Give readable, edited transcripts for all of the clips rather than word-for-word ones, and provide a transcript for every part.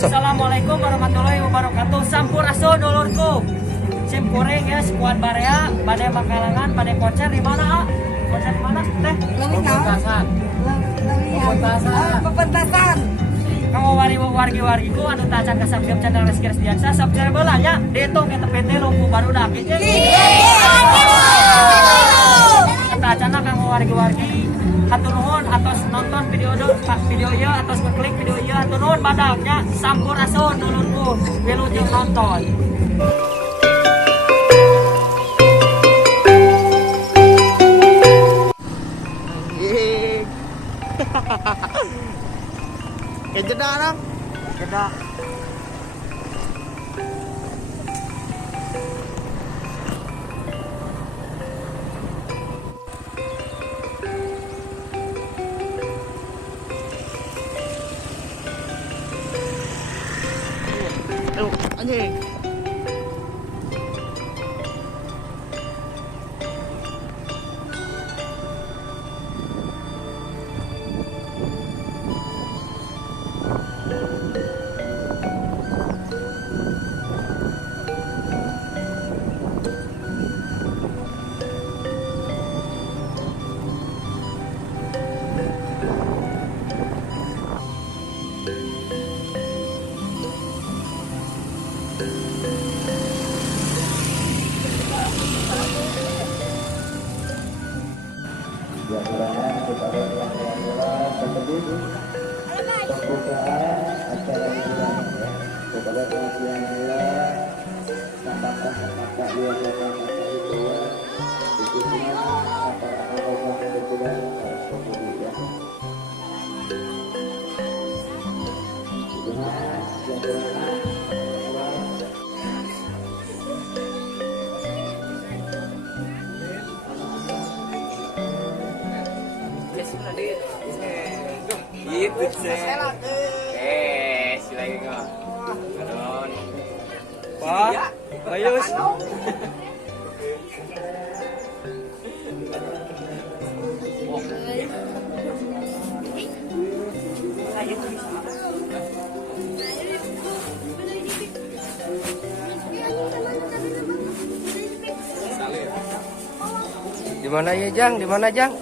Assalamualaikum warahmatullahi wabarakatuh. Sampurasun dulurku. Simpuring ya sekuat Barea, pada Bakalangan, pada konser di mana? Konser di mana teh? Pementasan. Pementasan. Kamu wargi-wargiku anu tacan ka subscribe channel Rizky Resdiansa, subscribe lah ya. Ditung eta PT lumpuh baru dak. Tacana kamu wargi-wargi hatur nuhun atos nonton video ieu atos ngeklik video ieu hatur nuhun badagnya sampurasun dulurku wilujeng nonton. Kejeda orang. Jeda. Anjing. Biasanya kita berjalan tersebut pembukaan acara hiburan ya kepada pengajian gila tambahkan maka dia melakukan hiburan khususnya apa-apa yang berkuda harus berkuda ya gitu sih. Silahkan kok. Kadon. Pak, ayus. Di mana ya, Jang? Di mana, Jang?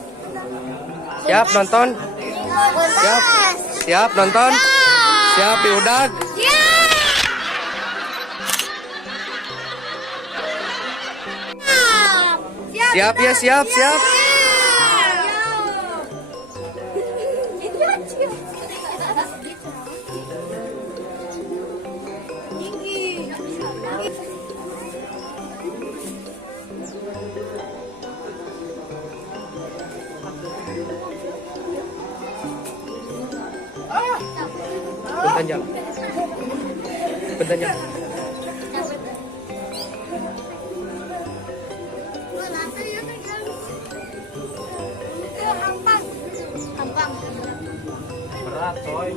Siap nonton? Siap. Siap nonton? Siap diudag? Siap ya, siap, siap. Bentar, Bentar, Berat, coy.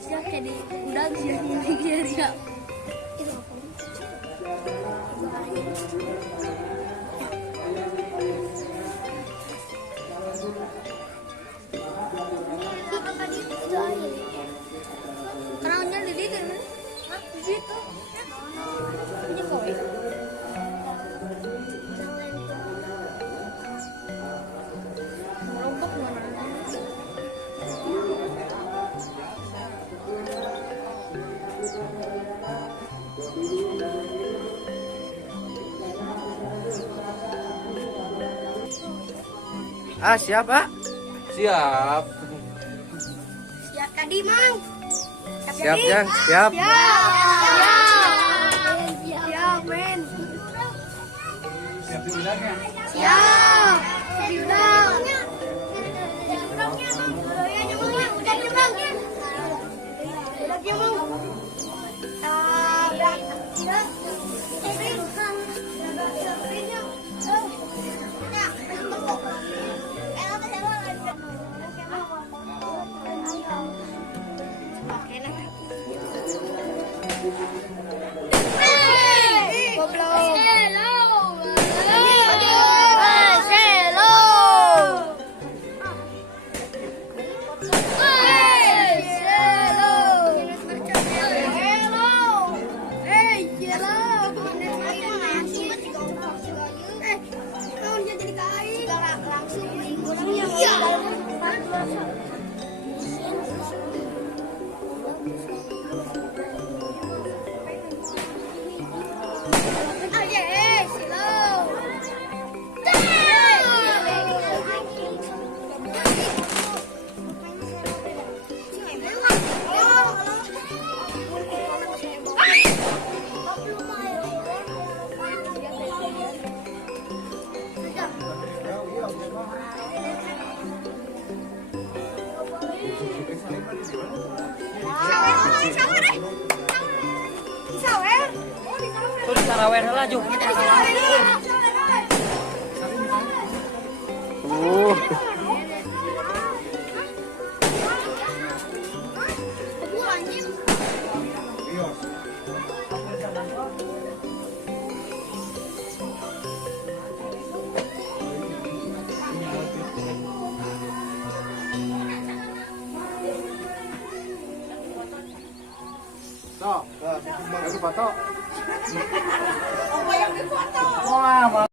Siap jadi udang siap. Kenalnya Lili kan? Hah? Di situ. Ini koi. Merombak mana? Siap, Pak? Siap. Siap tadi, Mang. Siap, Jang. Siap. Siap, men. Siap diudangnya? Siap. Diudang. Udangnya, Mang. Goblok. Tuh di Sarawet lah Ju. Tok, lagi foto. Wah,